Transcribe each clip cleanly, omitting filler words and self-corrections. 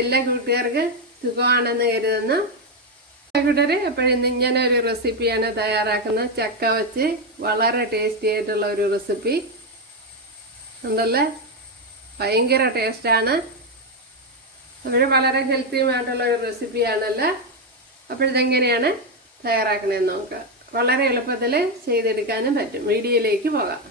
എല്ലാ കൂട്ടുകാർക്ക് സുഖമാണെന്ന് കരുതുന്നു. കൂട്ടുകാരെ, എപ്പോഴും ഇങ്ങനെ ഒരു റെസിപ്പിയാണ് തയ്യാറാക്കുന്നത്. ചക്ക വെച്ച് വളരെ ടേസ്റ്റി ആയിട്ടുള്ള ഒരു റെസിപ്പി ഉണ്ടല്ലേ, ഭയങ്കര ടേസ്റ്റാണ്. അപ്പോഴും വളരെ ഹെൽത്തിയുമായിട്ടുള്ള ഒരു റെസിപ്പിയാണല്ലോ. അപ്പോഴിതെങ്ങനെയാണ് തയ്യാറാക്കണമെന്ന് നോക്കാം. വളരെ എളുപ്പത്തിൽ ചെയ്തെടുക്കാനും പറ്റും. വീഡിയോയിലേക്ക് പോകാം.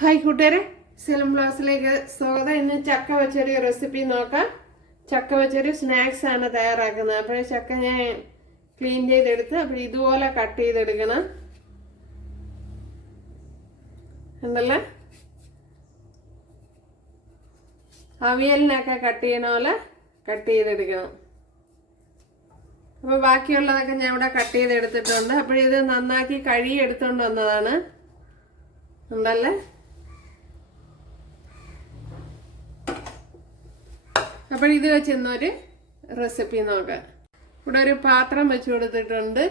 ഹായ് കൂട്ടുകാരെ, സെലം ബ്ലോഗ്സിലേക്ക് സ്വാഗതം. ഇന്ന് ചക്ക വെച്ചൊരു റെസിപ്പി നോക്കാം. ചക്ക വെച്ചൊരു സ്നാക്സ് ആണ് തയ്യാറാക്കുന്നത്. അപ്പോൾ ചക്ക ഞാൻ ക്ലീൻ ചെയ്തെടുത്ത് അപ്പോൾ ഇതുപോലെ കട്ട് ചെയ്തെടുക്കണം ഉണ്ടല്ലേ. അവിയലിനൊക്കെ കട്ട് ചെയ്യണ പോലെ കട്ട് ചെയ്തെടുക്കണം. അപ്പോൾ ബാക്കിയുള്ളതൊക്കെ ഞാൻ ഇവിടെ കട്ട് ചെയ്തെടുത്തിട്ടുണ്ട്. അപ്പോഴിത് നന്നാക്കി കഴുകി എടുത്തുകൊണ്ട് വന്നതാണ് ഉണ്ടല്ലേ. അപ്പോൾ ഇത് വെച്ച് ഇന്നൊരു റെസിപ്പി നോക്കാം. ഇവിടെ ഒരു പാത്രം വെച്ച് കൊടുത്തിട്ടുണ്ട്.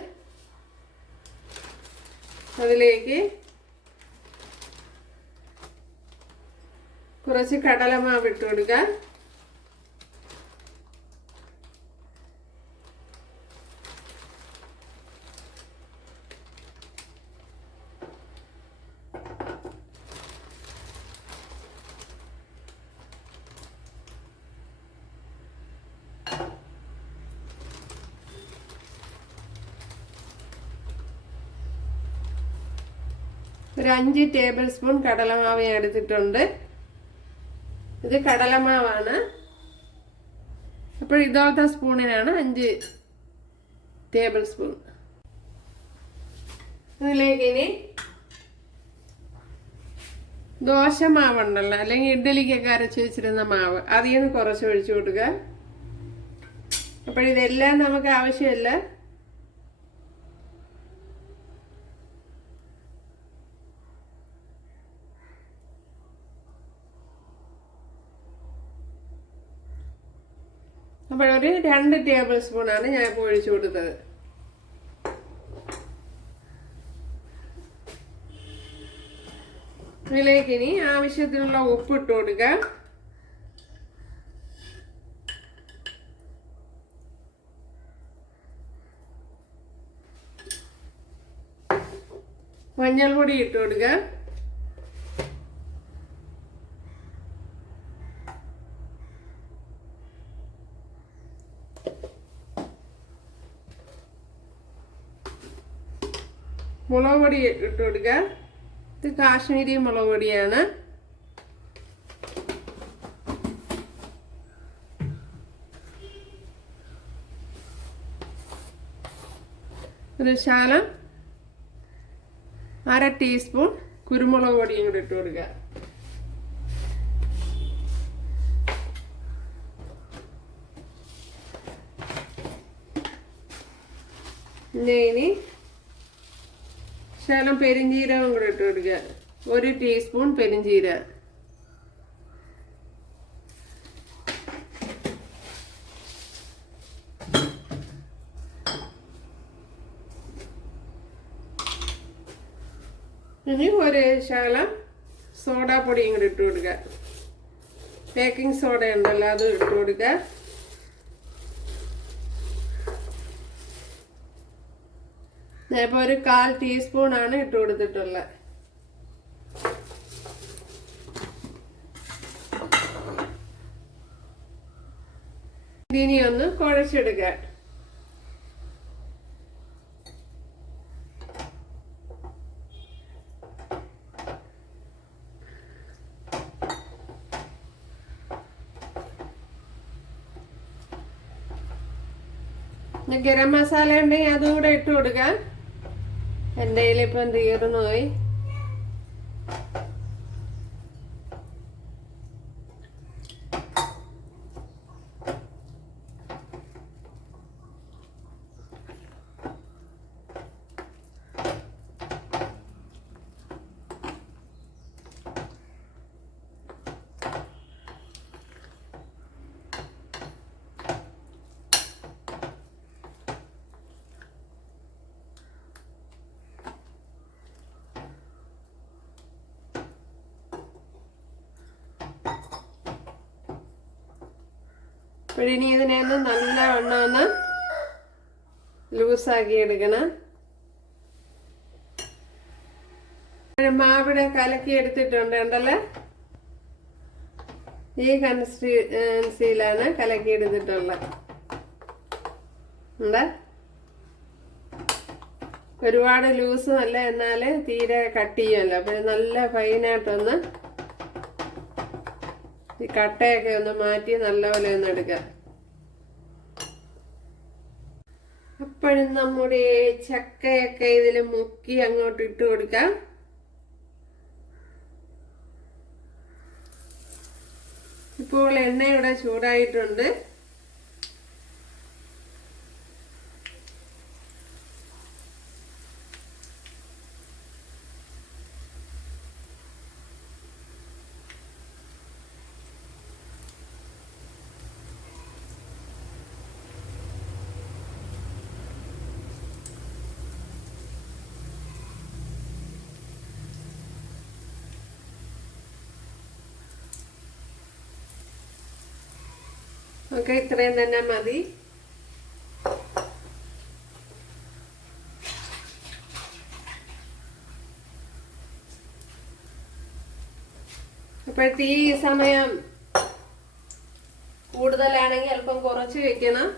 അതിലേക്ക് കുറച്ച് കടലമാവ് ഇട്ട് കൊടുക്കാം. ഒരു 5 ടേബിൾ സ്പൂൺ കടലമാവ് ഞാൻ എടുത്തിട്ടുണ്ട്. ഇത് കടലമാവാണ്. അപ്പോൾ ഇതോളത്തെ സ്പൂണിനാണ് 5 ടേബിൾ സ്പൂൺ. അതിലേക്ക് ഇനി ദോശമാവുണ്ടല്ലോ, അല്ലെങ്കിൽ ഇഡ്ഡലിക്കൊക്കെ അരച്ച് വെച്ചിരുന്ന മാവ്, അതിൽ നിന്ന് കുറച്ച് ഒഴിച്ചു കൊടുക്കുക. അപ്പോൾ ഇതെല്ലാം നമുക്ക് ആവശ്യമില്ല. അപ്പോഴൊരു 2 ടേബിൾ സ്പൂണാണ് ഞാൻ ഇപ്പോൾ ഒഴിച്ചു കൊടുത്തത്. ഇതിലേക്ക് ഇനി ആവശ്യത്തിനുള്ള ഉപ്പ് ഇട്ട് കൊടുക്കുക. മഞ്ഞൾപ്പൊടി ഇട്ട് കൊടുക്കുക. മുളക് പൊടി ഇട്ട് കൊടുക്കുക. ഇത് കാശ്മീരി മുളക് പൊടിയാണ്. ഒരു ശകലം 1/2 ടീസ്പൂൺ കുരുമുളക് പൊടിയും കൂടി ഇട്ട് കൊടുക്കുക. ഇനി ശകലം പെരിഞ്ജീരകം കൂടെ ഇട്ട് കൊടുക്കുക. 1 ടീസ്പൂൺ പെരിഞ്ജീരകം. ഇനി ഒരു ശകലം സോഡാപ്പൊടിയും കൂടെ ഇട്ട് കൊടുക്കുക. ബേക്കിംഗ് സോഡ ഉണ്ടല്ലോ, അത് ഇട്ട് കൊടുക്കുക. ഇപ്പോൾ ഒരു 1/4 ടീസ്പൂണാണ് ഇട്ട് കൊടുത്തിട്ടുള്ളത്. ഇനി ഒന്ന് കുഴച്ചെടുക്കുക. ഗരം മസാല ഉണ്ടെങ്കിൽ അതും കൂടെ ഇട്ട് കൊടുക്കാം. എൻ്റെ കയ്യിലിപ്പം തീർന്നു പോയി. ഇനി ഇതിനെ ഒന്ന് നല്ലവണ്ണം ഒന്ന് ലൂസാക്കി എടുക്കണം. മാവിടെ കലക്കി എടുത്തിട്ടുണ്ട് ഉണ്ടല്ലോ. ഈ കൺസിസ്റ്റൻസിയിലാണ് കലക്കി എടുത്തിട്ടുള്ളത്. ഉണ്ട്, ഒരുപാട് ലൂസും അല്ല, എന്നാൽ തീരെ കട്ട് ചെയ്യുമല്ലോ. അപ്പോൾ നല്ല ഫൈനായിട്ടൊന്ന് ഈ കട്ടയൊക്കെ ഒന്ന് മാറ്റി നല്ലപോലെ ഒന്ന് എടുക്കാം. അപ്പോഴും നമ്മുടെ ചക്കയൊക്കെ ഇതിൽ മുക്കി അങ്ങോട്ട് ഇട്ട് കൊടുക്കാം. ഇപ്പോൾ എണ്ണ ഇവിടെ ചൂടായിട്ടുണ്ട്. ഓക്കെ, ഇത്രയും തന്നെ മതി. അപ്പോൾ തീ സമയം കൂടുതലാണെങ്കിൽ അല്പം കുറച്ച് വെക്കണം.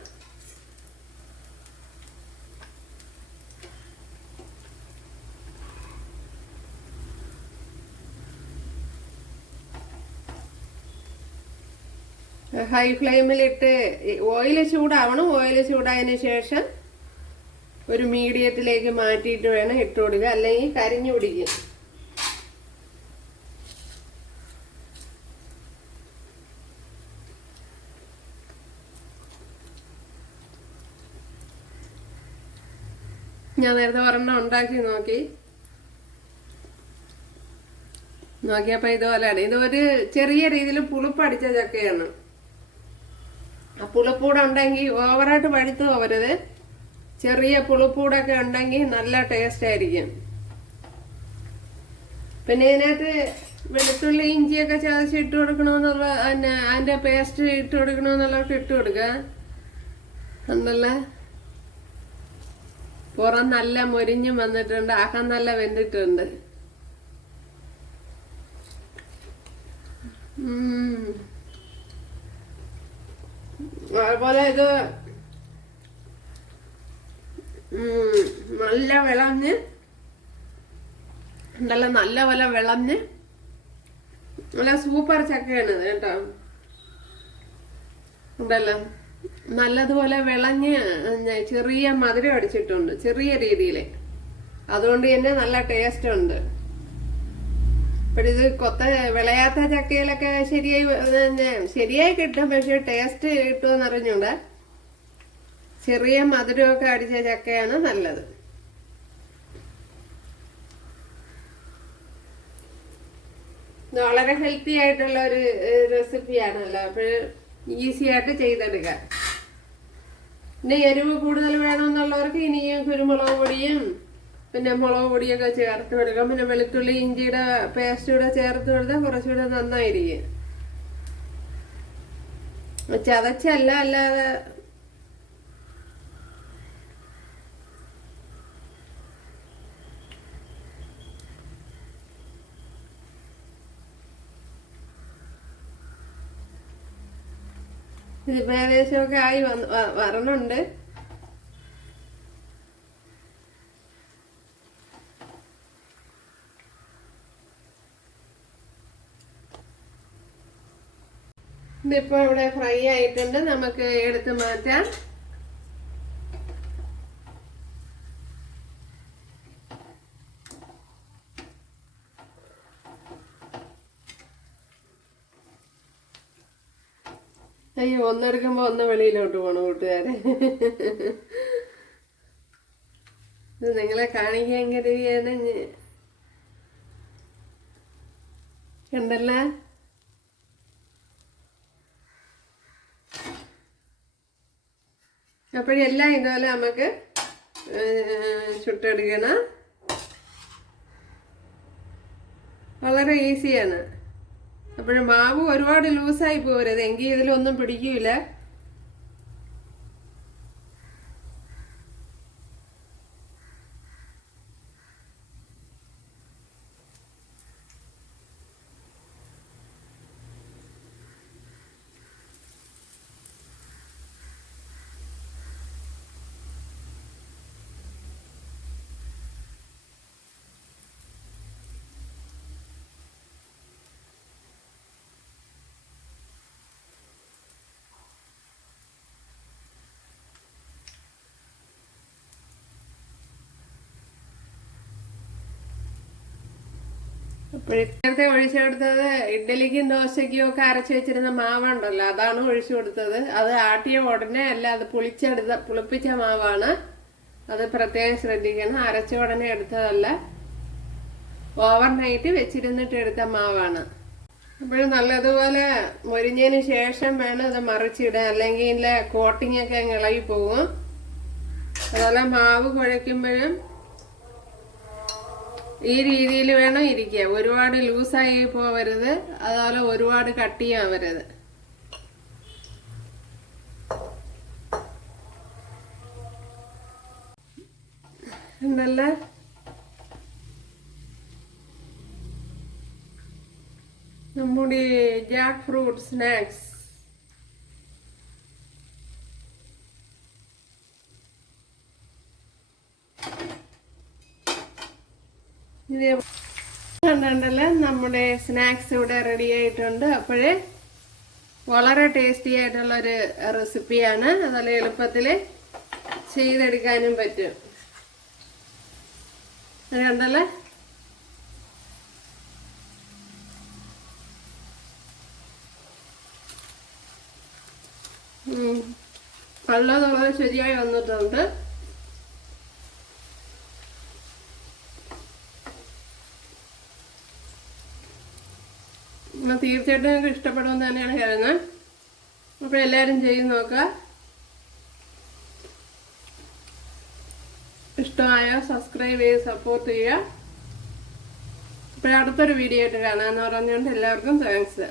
ഹൈ ഫ്ലെയിമിലിട്ട് ഓയിൽ ചൂടാവണം. ഓയിൽ ചൂടായതിനു ശേഷം ഒരു മീഡിയത്തിലേക്ക് മാറ്റിയിട്ട് വേണം ഇട്ട് കൊടുക്കുക, അല്ലെങ്കിൽ കരിഞ്ഞു പിടിക്കും. ഞാൻ നേരത്തെ ഒരെണ്ണം ഉണ്ടാക്കി നോക്കിയപ്പോ ഇതുപോലെയാണ്. ഇതൊരു ചെറിയ രീതിയിൽ പുളിപ്പടിച്ച ചക്കയാണ്. ആ പുളിപ്പൂടെ ഉണ്ടെങ്കിൽ ഓവറായിട്ട് പഴുത്ത് പോകരുത്. ചെറിയ പുളിപ്പൂടൊക്കെ ഉണ്ടെങ്കിൽ നല്ല ടേസ്റ്റ് ആയിരിക്കും. പിന്നെ ഇതിനകത്ത് വെളുത്തുള്ളി ഇഞ്ചിയൊക്കെ ചതച്ച് ഇട്ട് കൊടുക്കണമെന്നുള്ള അതിന്റെ പേസ്റ്റ് ഇട്ട് കൊടുക്കണമെന്നുള്ളതൊക്കെ ഇട്ട് കൊടുക്കുക. ഉണ്ടല്ലേ, പുറം നല്ല മൊരിഞ്ഞും വന്നിട്ടുണ്ട്, അകം നല്ല വെന്തിട്ടുണ്ട്. അതുപോലെ ഇത് നല്ല വിളഞ്ഞ് ഉണ്ടല്ലോ, നല്ലപോലെ വിളഞ്ഞ് നല്ല സൂപ്പർ ചക്കയാണ് കേട്ടോ. ഉണ്ടല്ലോ, നല്ലതുപോലെ വിളഞ്ഞ് ചെറിയ മധുരം അടിച്ചിട്ടുണ്ട്, ചെറിയ രീതിയിൽ. അതുകൊണ്ട് തന്നെ നല്ല ടേസ്റ്റ് ഉണ്ട്. ഇത് വിളയാത്ത ചക്കയിലൊക്കെ ശരിയായി കിട്ടും, പക്ഷെ ടേസ്റ്റ് കിട്ടുമെന്ന് അറിഞ്ഞൂടാ. ചെറിയ മധുരമൊക്കെ അടിച്ച ചക്കയാണ് നല്ലത്. വളരെ ഹെൽത്തി ആയിട്ടുള്ള ഒരു റെസിപ്പിയാണല്ലോ, അപ്പോൾ ഈസി ആയിട്ട് ചെയ്തെടുക്കാം. പിന്നെ എരിവ് കൂടുതൽ വേണമെന്നുള്ളവർക്ക് ഇനിയും കുരുമുളക് പൊടിയും പിന്നെ മുളക് പൊടിയൊക്കെ ചേർത്ത് കൊടുക്കാം. പിന്നെ വെളുത്തുള്ളി ഇഞ്ചിയുടെ പേസ്റ്റ് കൂടെ ചേർത്ത് കൊടുത്താൽ കുറച്ചുകൂടെ നന്നായിരിക്കും. ചതച്ചല്ല, അല്ലാതെ ഇതിപ്പോ ഏകദേശമൊക്കെ ആയി വരണുണ്ട്. ഇതിപ്പോ ഇവിടെ ഫ്രൈ ആയിട്ടുണ്ട്, നമുക്ക് എടുത്ത് മാറ്റാം. അയ്യോ, ഒന്നെടുക്കുമ്പോ ഒന്ന് വെളിയിലോട്ട് പോണം കൂട്ടുകാരെ. ഇത് നിങ്ങളെ കാണിക്കാൻ കരുതിയാണ്. ഉണ്ടല്ല, അപ്പോഴെല്ലാം ഇതുപോലെ നമുക്ക് ചുട്ടെടുക്കണം. വളരെ ഈസിയാണ്. അപ്പോഴും മാവ് ഒരുപാട് ലൂസായി പോകരുത്, എങ്കിൽ ഇതിലൊന്നും പിടിക്കൂല. നേരത്തെ ഒഴിച്ചു കൊടുത്തത് ഇഡ്ഡലിക്കും ദോശയ്ക്കും ഒക്കെ അരച്ചു വെച്ചിരുന്ന മാവുണ്ടല്ലോ, അതാണ് ഒഴിച്ചു കൊടുത്തത്. അത് ആട്ടിയ ഉടനെ അല്ല, അത് പുളിപ്പിച്ച മാവാണ്. അത് പ്രത്യേകം ശ്രദ്ധിക്കണം. അരച്ച ഉടനെ എടുത്തതല്ല, ഓവർനൈറ്റ് വെച്ചിരുന്നിട്ട് എടുത്ത മാവാണ്. അപ്പോൾ നല്ലതുപോലെ മൊരിഞ്ഞതിന് ശേഷം വേണം ഇത് മറിച്ചിടാൻ, അല്ലെങ്കിൽ ഇതിലെ കോട്ടിങ് ഒക്കെ ഇളകി പോകും. അതുപോലെ മാവ് കുഴയ്ക്കുമ്പോഴും ഈ രീതിയിൽ വേണം ഇരിക്കുക. ഒരുപാട് ലൂസായി പോവരുത്, അതുപോലെ ഒരുപാട് കട്ടിയാവരുത്. ഉണ്ടല്ലേ? നമ്മുടെ ജാക്ക് ഫ്രൂട്ട് സ്നാക്സ് കണ്ടല്ലേ, നമ്മുടെ സ്നാക്സ് ഇവിടെ റെഡി ആയിട്ടുണ്ട്. അപ്പോഴേ വളരെ ടേസ്റ്റി ആയിട്ടുള്ളൊരു റെസിപ്പിയാണ്. അതുപോലെ എളുപ്പത്തിൽ ചെയ്തെടുക്കാനും പറ്റും. കണ്ടല്ലേ? വെള്ളമുള്ളത് ശരിയായി വന്നിട്ടുണ്ട്. തീർച്ചയായിട്ടും നിങ്ങൾക്ക് ഇഷ്ടപ്പെടുമെന്ന് തന്നെയാണ് കരുതുന്നത്. അപ്പോൾ എല്ലാവരും ചെയ്ത് നോക്കുക. ഇഷ്ടമായോ സബ്സ്ക്രൈബ് ചെയ്ത് സപ്പോർട്ട് ചെയ്യുക. അപ്പോൾ അടുത്തൊരു വീഡിയോ ആയിട്ട് കാണാമെന്ന് പറഞ്ഞുകൊണ്ട് എല്ലാവർക്കും താങ്ക്സ്.